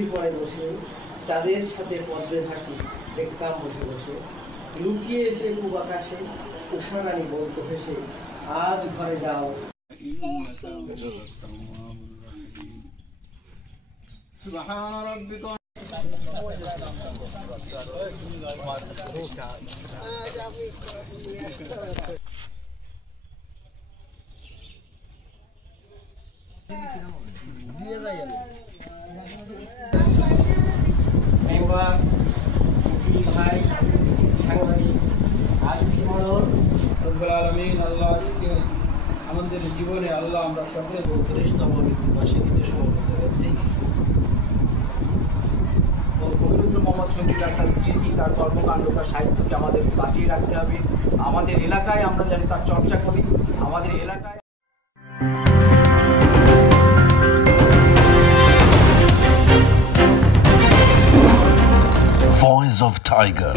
নদীর পাড়ে বসে তাদের সাথে পদ্মের হাসি দেখতাম বসে বসে। লুকিয়ে এসে পূব আকাশে উষারানী বলতো হেসে, আজ ঘরে যাও। সুবহান রাব্বিকা মেম্বার, উকিল ভাই, সাংবাদিক, আজিজ মডল, রব্বুল আলামিন আল্লাহ আজকে আমাদের জীবনে আল্লাহ আমরা সকলে ৩২তম মৃত্যুবার্ষিকীতে সমবেত হয়েছি। কবিরুদ্দিন মোহাম্মদ শহীদের একটা স্মৃতি, তার কর্মকাণ্ড, তার সাহিত্যকে আমাদের বাঁচিয়ে রাখতে হবে। আমাদের এলাকায় আমরা যেন তার চর্চা করি। আমাদের এলাকায় Voice of Tiger.